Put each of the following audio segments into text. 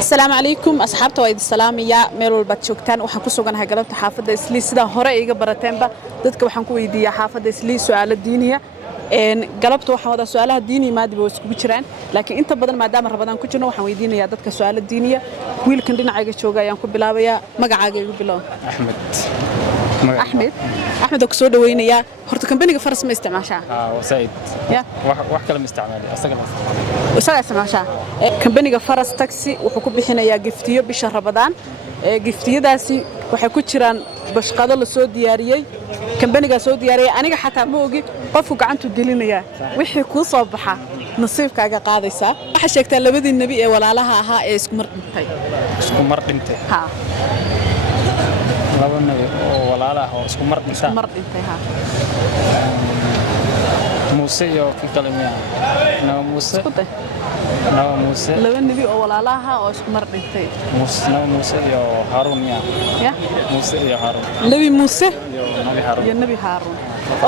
السلام عليكم أصحابته وإيد السلام يا ميلول باتشوكتان وحن كسوغان هقلبت حافظة إسلي سدا هراء إيجا براتنبا دتك وحن كويدية حافظة إسلي سؤال الدينية إن قلبت وحن هذا سؤالها الديني ما دبوا سكوبيشران لكن أنت بدل ما دام رمضان كجنا وحن ويدينا يا دتك سؤال الدينية ويل كندنا عاجة شوقا يانكو بلاويا مجا عاجة بلاو أحمد أكسود وين يا هرت كمبني فرس ما استعماشها وسعيد يا wax kale isticmaali asaga استعماشها كمبني فرس تاكسي وحكو بحنا يا جفتيو بشهر رمضان جفتيداسي waxay ku jiraan bashqado la soo diyaariyay kambaniga soo diyaariyay aniga xataa ma ogi qofku gacantu dilinaya wixii ku soo baxa nasiibkaaga qaadaysa waxa sheegtaa labadii nabi ee walaalaha ahaa ee isku mar dhintay ha laba nabi oo walaalaha oo isku mar dhintay ha Muuse iyo kalamiya nabi Muuse laba nabi oo walaalaha oo isku mar dhintay Muuse iyo Harun ya Muuse iyo Harun iyo nabi Harun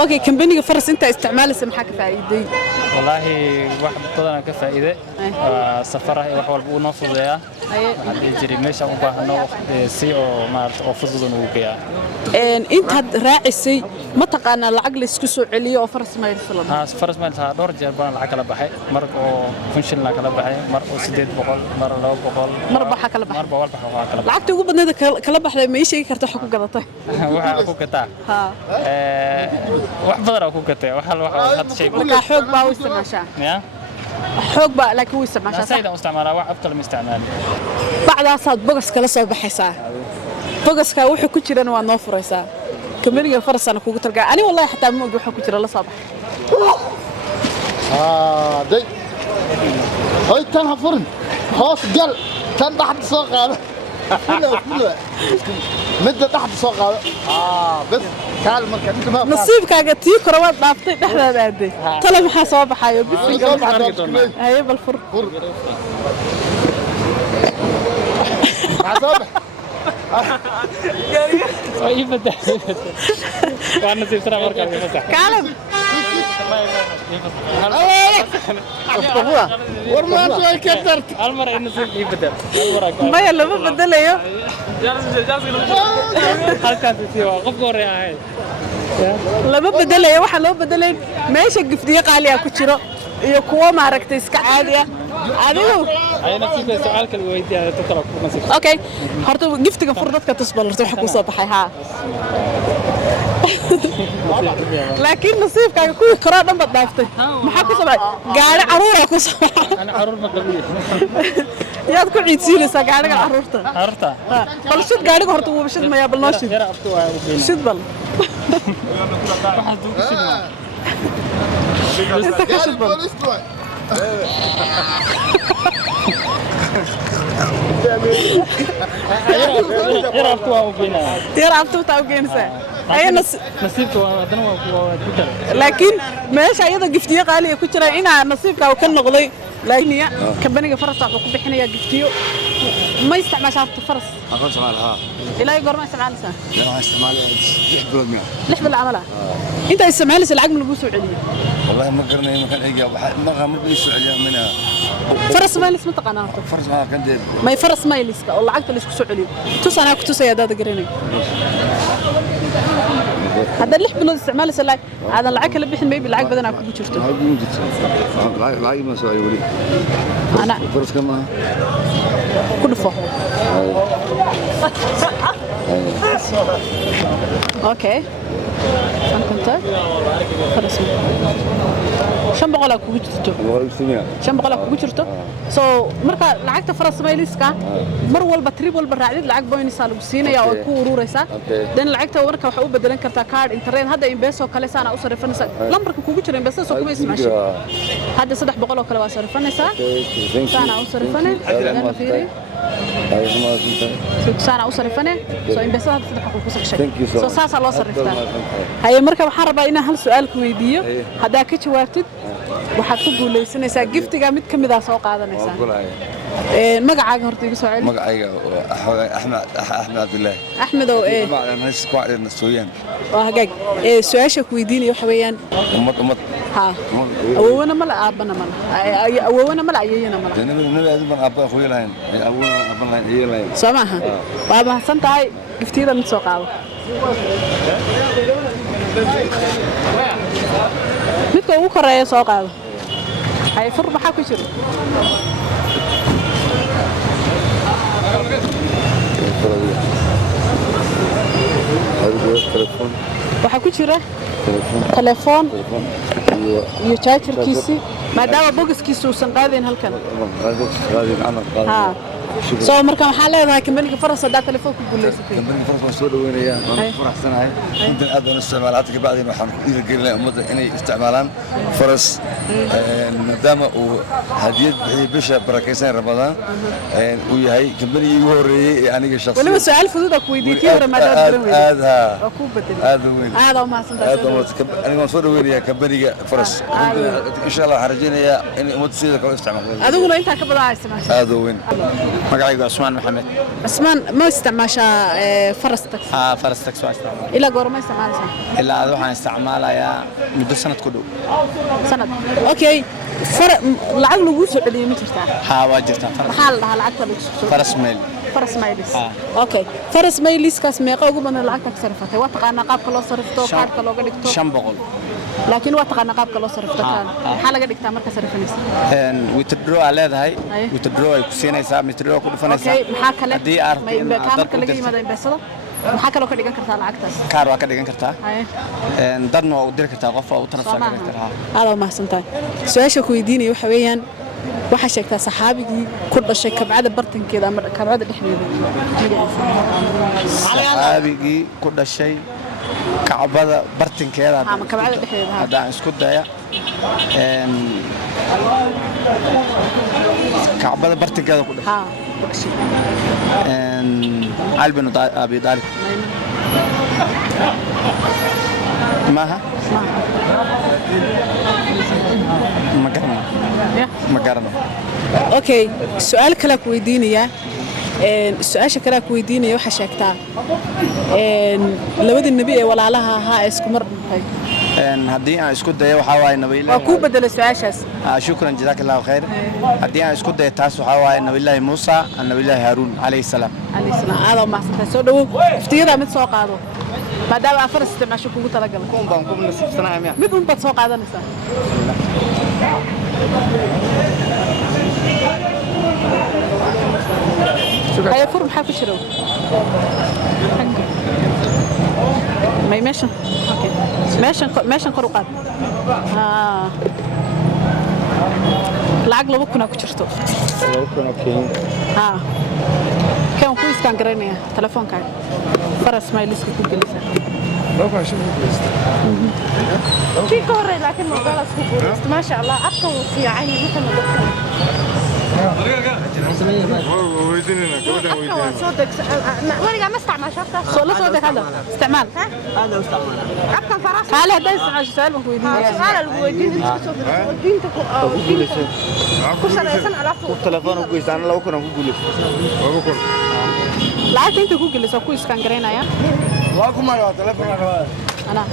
اوكي كمبنيga faras inta isticmaalaysa maxaa ka faa'iiday wallahi wax badan ka faa'iiday safaraha wax walba uu noo fududeeyaa hadii jiri meesha u baahno si oo maarta oo fudud uu geeyaa inta raacisay ma taqaana lacag la isku soo celiyo oo faras mayl filan faras mayl dhowr jeer baan lacag kala baxay mar oo function la kala baxay mar oo 800 mar 200 mar baxa kala baxay mar walba waxa kala lacagta ugu badneed kala baxday ma sheegi kartaa waxa ku gadatay waxa ku gataa wax badan ku gatay waxa had shay marka xoog baa u isticmaashaa ya xoog baa laakiin u isticmaashaa sayda u isticmaalaa wax afkal ma isticmaali bacdaasaad bogas kala soo baxaysaa bogaska wuxuu ku jirana waa noo furaysaa kambaniga farasana kugu talgaa ani wallahi xataa ma ogi waxa ku jira la soo baxay day hoy tan hafurin hoos gal tan dhaxda soo qaado مدة تحت سوق بس تعال مركز انت ما نصيبكاga tii kor waad dhaaftay dhaxdaada aaday tala maxaa soo baxayo bisiga hay bal fur عصابة ay bada waan nasiib sana markaa fasax kaalam ورمان شوي كثرت hal mar ay nasiib ii badal ma lama badalayo halkaas tii waa qof hore ahay lama badalayo waxa loo badalay meesha gifdiye qaali ah ku jiro iyo kuwa maaragtay iska caadi ah adigu ay nasiibka su'aalka la weydiiyay dadka kala ku nasiib okay horta giftiga fur dadka tusbalarto waxa ku soo baxay ha laakiin nasiibkaaga kuwii koraa dhan baad dhaaftay maxaa ku soo baxay gaari caruura ku soo baxay ana caruur ma qabiyo yaad ku ciidsiinaysaa gaariga caruurta bal shid gaariga horta wuu shid mayaa bal noo shid yara abtu waa u geeyay shid bal waxa duu ku shid inta ka shid bal yara abtu waa u geeyay yara abtu taa u geynaysaa ayana nasiibka waa hadana waa ku daray laakiin meesha iyada giftiye qaali ku jira ina nasiibka ka noqday laakiin kambaniga farasta wuxuu ku bixinayaa giftiyo ما يستعمل شافت فرس أقول استعمالها إلى يقول ما يستعمل سا لا استعمال يحب الأمية لحب العملة أنت استعمال العقد من البوس العلمي والله ما قرني ما كان إيجا ما غامر بيسوع اليوم منها فرس ما يلس منطقة فرس ما كان دير ما يفرس ما يلس والله عقد اللي يسكسوا عليه توس أنا كنت سيادة قريني هذا اللي حبلو استعمال السلاك هذا العقد اللي بيحن بيبي العقد بدنا أكون بشرته العقد ما سوى يولي أنا فرس كمان كله فوق اوكي انا كنت خلاص شن بقولك ku jirto shan boqol ku jirto so marka lacagta faras mayliska mar walba trip walba raacid lacag boynaysa lagu siinaya oo ku ururaysa dan lacagta marka waxa u bedelan kartaa card internet hada imbeso kale saana u sarifanaysa lambarka kugu jira imbeso soo kuma ismaasho hada 300 oo kale waa sarifanaysa saana u sarifanaysa fiiri سانا أصرفنا سو إن بس هذا صدق حقوق سكشة سو ساس الله صرفته هاي مركب حربة إنا هل سؤال كويديو هذا كيش وقتد وحتقول لي سنة سجفت جامد كم إذا سوق هذا نسان مقعد هرتي سؤال مقعد أحمد عبد الله أحمد أو إيه الناس قاعد النسويين وهجاج سؤال شو كويديني وحويان أمت ها أوونا ملا أبنا ملا أوونا ملا أيينا ملا النبي أذن أبا أخوي لين أوونا أبا لين أيي لين سامعها بابا حسن تاي كفتيرة متسوقة midka ugu koreeya soo qaado hay fur maxaa ku jira waxa ku jira telefoon iyo chargerkiisi maadaama bogiskiisu uusan qaadin halkan ha soo marka waxa leedahay kambaniga faras hada telefoon ku guuleysatay kambaniga faras waa soo dhaweynaya waan faraxsanahay inta aad aan isticmaalaad ka bacdina waxaan ku dhiirigelinayaa ummadda inay isticmaalaan faras maadaama uu hadiyad bixiyo bisha barakeysan Ramadaan uu yahay kambanigii ugu horeeyay ee aniga shakhsiyan waliba su'aal fudud ku weydiiyay Ramadaan aad ku bedel aad oo ma santahay aniga waan soo dhaweynayaa kambaniga faras insha Allah harajinaya in ummadda sidoo kale isticmaalo adiguna inta ka badan ay isticmaashay aad weyn magacaygu Usmaan Maxamed Usmaan ma isticmaashaa faras taxi faras taxi waa isticmaal ila goorma isticmaalaysaa ilaa aad waxaan isticmaalayaa muddo sanad ku dhow sanad okay lacag lagu soo celiyay ma jirtaa waa jirtaa maxaa la dhahaa lacagta lagu soo faras mail faras mailis okay faras mailis kaas meeqa ugu badan lacagta ka sarifatay waa taqaanaa qaabka loo sarifto kaarka looga dhigto 500 laakiin waa taqaanaa qaabka loo sarifto kan maxaa laga dhigtaa marka sarifanaysa withdraw aa leedahay withdraw ay ku siinaysaa withdraw ku dhufanaysaa okay maxaa kale hadii marka laga yimaado imbesada maxaa kale oo ka dhigan kartaa lacagtaas kaar waa ka dhigan kartaa dadna waa u diri kartaa qof waa u transfer garan kartaa aad waa mahadsantahay su'aasha ku weydiinay waxa weeyaan waxa sheegtaa saxaabigii ku dhashay kabcada bartankeeda ama kabcada dhexdeeda saxaabigii ku dhashay kacbada bartankeeda ama kabcada dhexdeeda hadaan isku daya kacbada bartankeeda ku dhashay علي بن أبي طالب ماها ما قرنا أوكي سؤال كلا كويدينيا السؤال كلا كويدينيا وحشكتها لود النبي ولا لها ها اسكمر haddii aan isku dayo waxa waaye nabiilaahi waa ku bedelo su'aashaas shukran jazakallahu khayr haddii aan isku dayo taas waxa waaye nabiilaahi Muusa iyo nabiilaahi Haaruun alayhi salaam aad ma santaa soo dhaw iftiyada mid soo qaado maadaama afar isticmaasho kugu talagalay baan ku nasiibsanahay mid un baad soo qaadanaysaa هيا فرم حافظ شنو ما يمشي ماشي قرقات العقل بكنا كشرتو كم كويس كان قريني تلفون كان فرس ما يلسك كل جلسة في كوري لكن ما قال اسكت ما شاء الله أبقى في عيني مثل ما قلت صوتك وانا ما استعمل شفته صوتك هذا استعمال هذا استعمال ابقى فراسه هلا ده يسمع سؤال مكويدين هذا الويدين دينتك كل سنه عرفت التليفون كويس انا لو كنا نقول لك لا انت جوجل سو كويس كان قرينا يا واكم على تليفون انا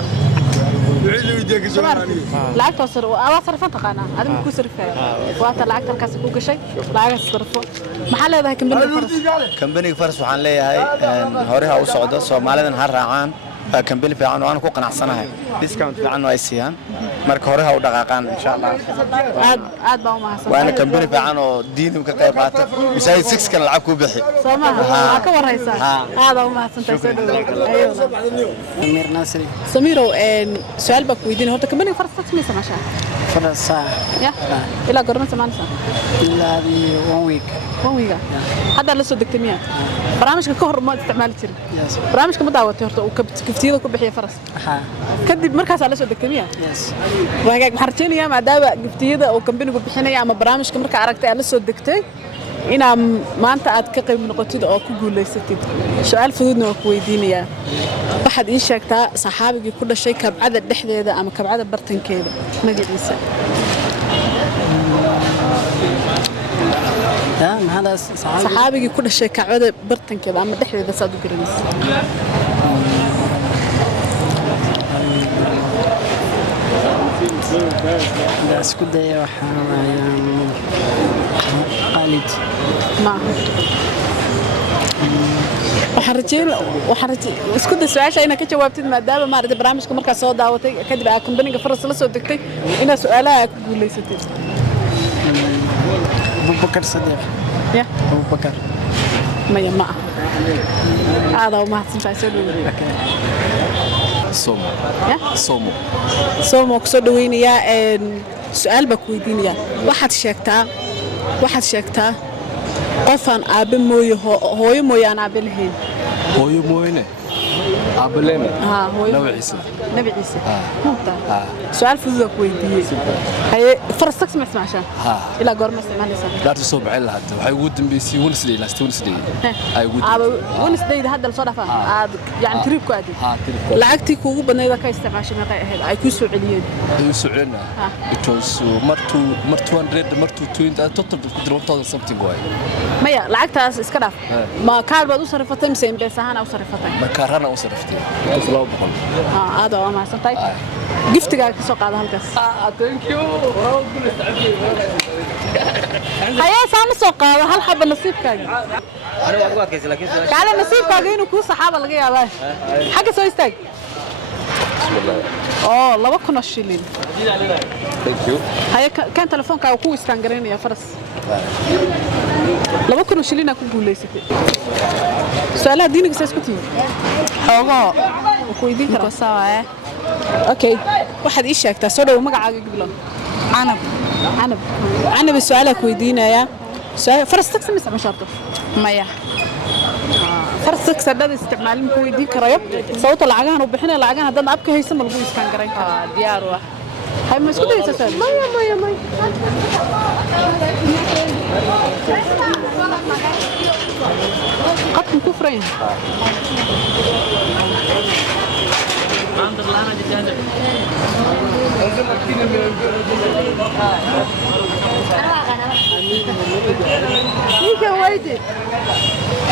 بعيد ويديك زماني لعقت وصر صرفت قانا هذا مكو صرفها وقت لعقت الكاس كو غشي لعقت صرفه maxaa leedahay kambaniga faras waxaan leeyahay horeha u socdo Soomaalidan har raacaan kambani fiican oo aan ku qanacsanahay discount fiican oo ay siiyaan marka horeha u dhaqaaqaan insha Allah aad baa u mahadsan waana kambani fiican oo diinta ka qayb qaata misaay 6 kan lacag ku bixi Soomaaliya ka waraysa aad baa u mahadsan Samir Nasri Samiro su'aal baa ku weydiin horta kambaniga faras tasmiisa ma shaa faras ya ila gorna samaanaysa ila di 1 week ويجا هذا اللي صدق تمية برامج كهر ما استعمال تري برامج كم دعوة تهرت وكفتيه وكبحية فرس كدي مركز على صدق تمية وهيك محرتين يا مع دابا كفتيه وكمبين وكبحية يا أما برامج كم كعركت على صدق تي إنا ما أنت أتكقي من قطيد أو كقول لي ستين سؤال فضولنا وكويدين يا واحد إيش شكتا صحابي كل شيء كبعدد دحدة إذا أما كبعدد برتن كذا ما قد إنسان هذا صحابي كل شيء كعادة برتن كذا أما دحري إذا صادوا قرنيس بس كده يا خالد ما waxaan isku day su'aasha inaad ka jawaabtid maadaama maaragtay barnaamijka markaa soo daawatay kadib aad kumbaniga faras la soo degtay inaad su'aalaha ku guulaysatid Abubakar Sadiq ya Abubakar maya ma aada u mahadsantahay soo dhaweynaya Somo ya Somo Somo ku soo dhaweynaya su'aal baa ku weydiinaya waxaad sheegtaa qofaan aabe mooyo hooyo mooyo aan aabe lahayn hooyo mooyne aabalena hooyo nabi ciise su'aal fudud ku weydiiyey haye farsax ma ismaashaan ila goorma isticmaalaysaa daarta soo baxay lahayd waxay ugu dambeysay Wednesday last Wednesday ay ugu Wednesday hadda la soo dhaafaa aad yani trip ku aadi lacagtii kuugu badnayd ka isticmaashay meeqay ahayd ay ku soo celiyeen it was martu 200 martu 20 total ku diro 1000 something way maya lacagtaas iska dhaaf ma kaar baad u sarifatay mise imbees ahaan u sarifatay ma kaarana u sariftay kusoo boqol aad waa ma santay giftiga ka soo qaada halkaas thank you haye saama soo qaada hal xaba nasiibkaaga أنا أقول لك لكن kaale nasiibkaaga inuu ku saxaaba laga yaabaa xagga soo istaag oo 2,000 shilin thank you haye kan telefoonka ku iskaan gareynaya faras 2,000 shilin ku guuleysatay su'aalaha diiniga isku tii xogo ku weydiin karo sawa okay waxaad ii sheegtaa soo dhaw magacaaga giblo canab su'aalaha ku weydiinaya faras taxi ma samayshato maya faras taxi dad isticmaalin ku weydiin karayo sababta lacagahan u bixinay lacagahan haddana abka haysan ma lagu iskaan gareyn karaa diyaar ah hay ma isku dayaysaa maya قطن كفرين نيجي وايدي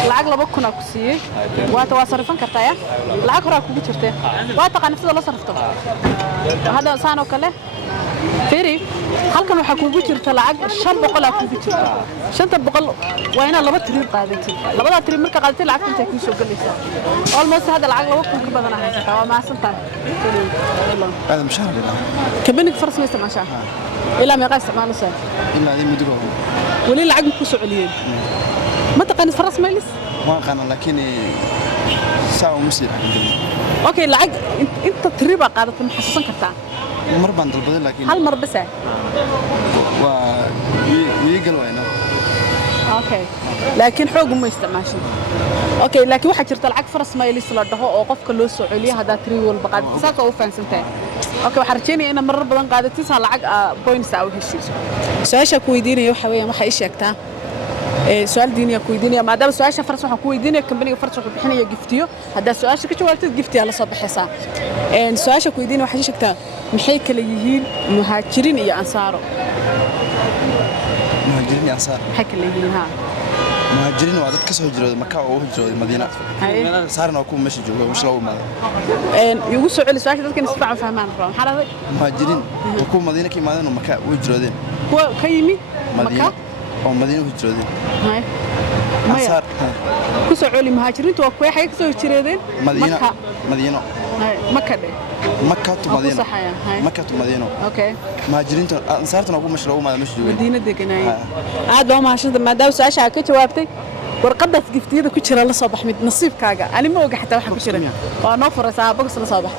lacag 2,000 ku siiyay waata waa sarifan kartaa ya lacag hore ku jirtay waa taqaan sida la sarifto hada saan oo kale firi halkan waxa kugu jirta lacag 500 ku jirta 500 waa ina laba tiriir qaadatay labada tiriir marka qaadatay lacagta intay ku soo galaysaa almost hada lacag 2,000 ka badan haysta waa ma santaa هذا مش عارف كبنك فرس ما يستعملها إلا ما يقاس استعماله إلا هذه مدروه ولي العقد كوسو عليين ما تقن فرس ما يلس ما قانا لكن ساعة مسير أوكي العقد أنت تريبا قاعدة محسسن كرتا مر بند البدل لكن هل مر بس و يقل وينه أوكي لكن حوق ما يستعملش أوكي لكن واحد شرط العقد فرس ما يلس لا ده أو قف كله سعودي هذا تري والبقاد ساق أو فان سنتين أوكي وحرجيني أنا مرة بدن قاعدة تسعة العقد بوينتس أو هالشيء سؤال كويديني وحوي ما حيش يكتا سؤال ديني كويديني ما دام سؤال فرس وحنا كويديني كمبني فرس وحنا يجفتيو هذا سؤال شكل شوالت جفتي على صباح حساب سؤال كويديني وحيش يكتا محيك ليهين مهاجرين يا أنصاره مهاجرين أنصار محيك ليهين ها مهاجرين وعدد كسر هجرة مكة أو هجرة المدينة صارنا أكون ماشي جوا مش لو ماذا يقول سؤال سؤال كذا كنا نسمع فهمان رام حلا مهاجرين أكون مدينة كي مدينة مكة وهجرة هو كيمي مكة أو مدينة وهجرة هاي أنصار كسر علي مهاجرين توقف حاجة كسر هجرة مدينة مدينة مكة ده مكة ومدينة مكة ومدينة أوكي مهاجرين أنصارتنا أقول مش لو ماذا مش جوا مدينة دقناي عاد ما عشان ما داو سؤال شاكي جوابتي warqadaas giftiyada ku jira la soo bax mid nasiibkaaga ani ma oga xataa waxa ku jira waa noo furaysaa box la soo bax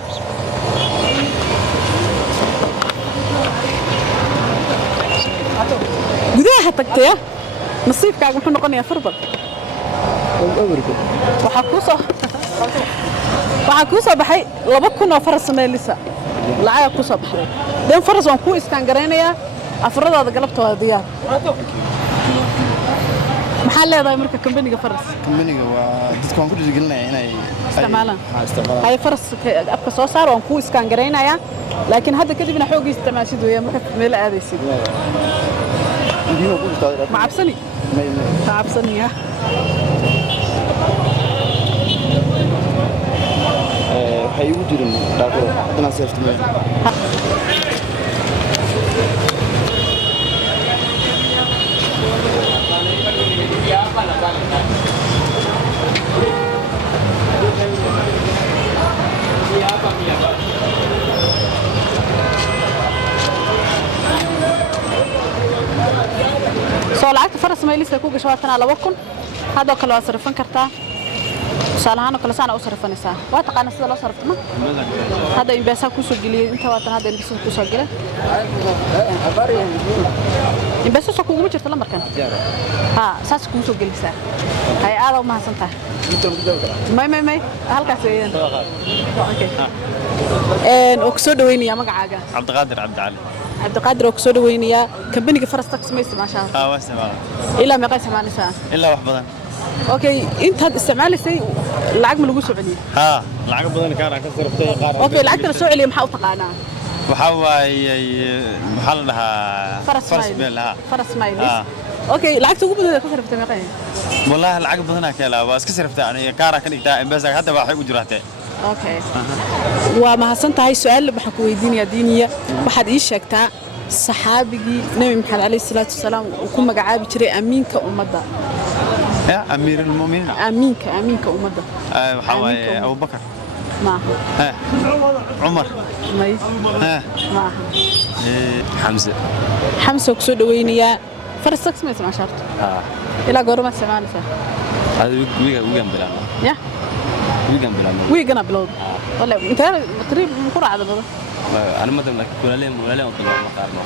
gudaha tagtay nasiibkaaga wuxuu noqonayaa farbal waxa ku soo baxay 2,000 oo faras sameelisa lacag ku soo baxay dan faras waan ku iskaan gareynayaa afradaada galabta waa diyaar maxaa leedahay marka kambaniga faras kambaniga waa dadka waan ku dhiirigelinayaa inay isticmaalaan hay faras abka soo saar waan ku iskaan gareynayaa laakiin hadda kadibna xoogii isticmaashid weeyaan marka meel aadaysid ma cabsani ma cabsani ya waxay ugu jirin dhaafo inaan seefto soo lacagta faras mayliska ku gasho waatan 2,000 hadoo kale waa sarfan kartaa salaano kala saana u sarfanaysaa waa taqaan sida loo sarfano hada imbaasa ku soo galiyay inta waatan hada imbaasa ku soo galay imbaasa soo kugu jirta lambarkan ha saas ku soo galaysaa hay aad ma hasantaa may halkaas weeyaan okay oo ku soo dhaweynaya magacaaga Cabdiqaadir Cabdicali Cabdiqaadir oo ku soo dhaweynaya kambaniga faras tax ma isticmaashaa waa isticmaala ilaa meeqa isticmaalaysaa ilaa wax badan okay inta isticmaalaysay lacag ma lagu soo celiyay lacag badan ka sarftay qaar okay lacagta la soo celiyay maxaa u taqaanaa waxa waayay maxaa la dhahaa faras maylis okay lacagta ugu badan ka sarftay meeqa wallahi lacag badan ka helaa waa iska sarftay aniga kaara ka dhigtaa embassy hadda waxay u jiraatay okay waa mahadsan tahay su'aal waxaan ku weydiinayaa diiniya waxaad ii sheegtaa saxaabigii nabi maxamed alayhi salaatu wasalaam uu ku magacaabi jiray amiinka ummadda يا أمير المؤمنين أمينك أمده وحواي أبو بكر ما عمر ما حمزة وكسود وينيا فرستك سمعت ما شرط إلى قرمة سمعنا هذا ويجان بلا يا ويجان بلا ولا أنت تريب مقرع هذا بضا أنا ما دملك ولا لين وطلع مقارنة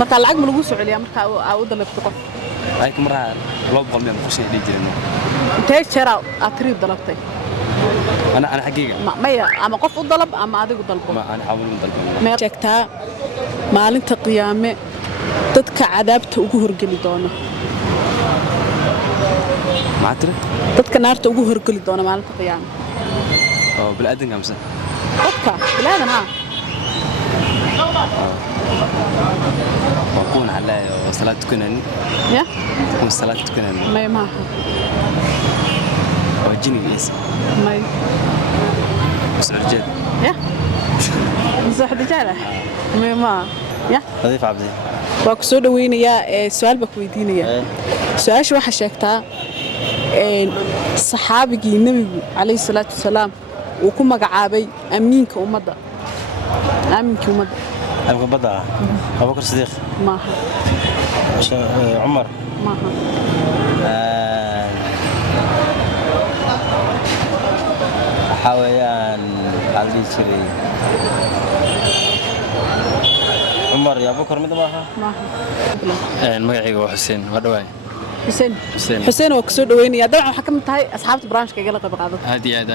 مركا العقد ملقوس عليا مركا أود اللي بتقف هاي مرة لو بقول لي مخشي اللي يجري أنت إيش ترى أتريب ضلبتي أنا حقيقة ما يا أما قف الضلب أما هذا الضلب ما أنا حاول نضلب ما شكتها مالين تقيامة تدك عذاب تأجور قليدونه ما ترى تدك نار تأجور قليدونه مالين تقيامة بالأذن خمسة أوكا بالأذن ها وأكون على صلاة كنن يا صلاة كنن ما يمها وجيني بيس ما بس رجال يا مصح رجاله ما يمها يا نظيف عبدي وكسود وينيا سؤال بكويدينيا سؤال شو حشكتها صحابي النبي عليه الصلاة والسلام وكم مقعابي أمينك ومضى أمينك ومضى أبو بضع أبو بكر الصديق ما عمر ما حويان علي شري عمر يا بكر ماذا ما المقعي حسين ودواي حسين وكسود وينيا طبعا حكمت هاي أصحاب برانش كجلا قبقاضو هادي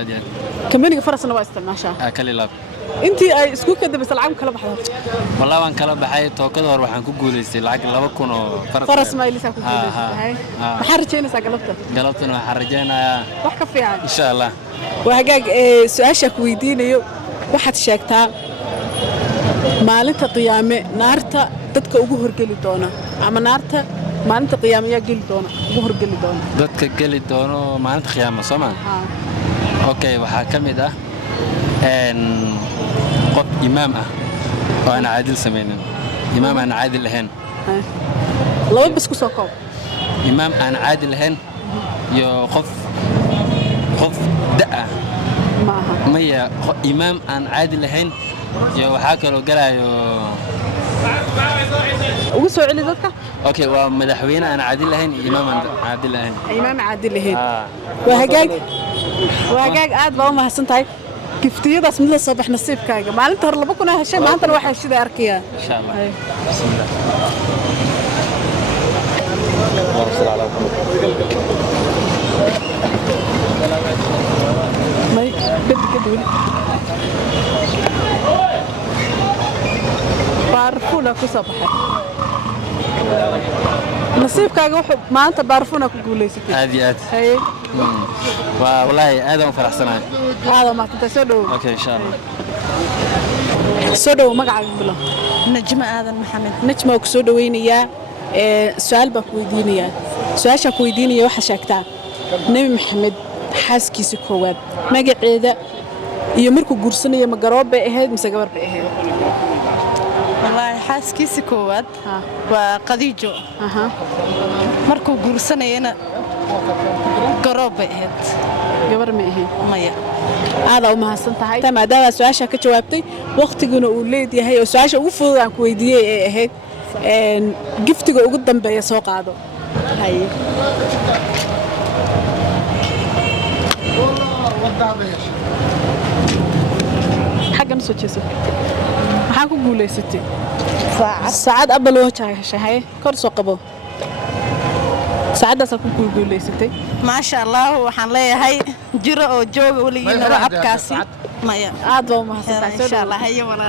كميني فرصنا واستماشى أكلي لاب أنتي أي سكوك كده بس العام كلا بحضر والله وان كلا بحي توكد ور waxaan ku guuleystay lacag 2,000 faras ma ilisa ku guuleystay maxaa rajaynaysaa galabtan waxaan rajaynayaa wax ka fiican insha Allah وهجاج سؤال ويدينيو واحد شاكتا maalinta qiyaame naarta dadka ugu horgeli doona ama naarta maalinta qiyaame yaa geli doona ugu horgeli doona dadka geli doono maalinta qiyaame Soomaa okay waxa kamid ah qof imaam ah oo aan caadil sameeynin imaam aan caadil lahayn laba bas ku soo koob imaam aan caadil lahayn iyo qof da'a maya imaam aan caadil lahayn iyo waxa kale oo galaayo ugu soo celi dadka okay waa madaxweyne aan caadil lahayn imaam aan caadil lahayn imaam caadil lahayn وهجاج aad baa u mahadsantahay giftiyadaas mid la soo bax nasiibkaaga maalinta hor 2,000 heshay maanta waxa sida arkiyaa insha Allah may bedel baarfuna ku soo baxay nasiibkaaga wuxuu maanta baarfuna ku guuleysatay aad iyo aad والله هذا فرح سنة هذا ما تنتسدوا أوكي إن شاء الله سدوا مقعد بالله نجمة آذن محمد نجمة وكسود وينيا سؤال بكويدينيا سؤال شكويدينيا وحشكتا نبي محمد حاسكي سكوات مقعدة يمركو قرصنية مقرب بأهد مسجبر بأهد والله xaaskiisa koowaad waa Khadiijo markuu guursanayna garoob bay ahayd gabar ma ahayn maya aad u mahadsan tahay maadaama su'aasha ka jawaabtay waqtiguna uu leeyahay oo su'aasha ugu fudud aan ku weydiiyay ee ahayd giftiga ugu dambeeya soo qaado haye حاجة نص جيسو maxaa ku guuleysatay saacad Apple Watch ay heshay kor soo qabo saacadaas ku guuleysatay ma sha Allah waxaan leeyahay jiro oo jooga waligiina abkaasi maya aad baa u mahadsantahay insha Allah hayo walaal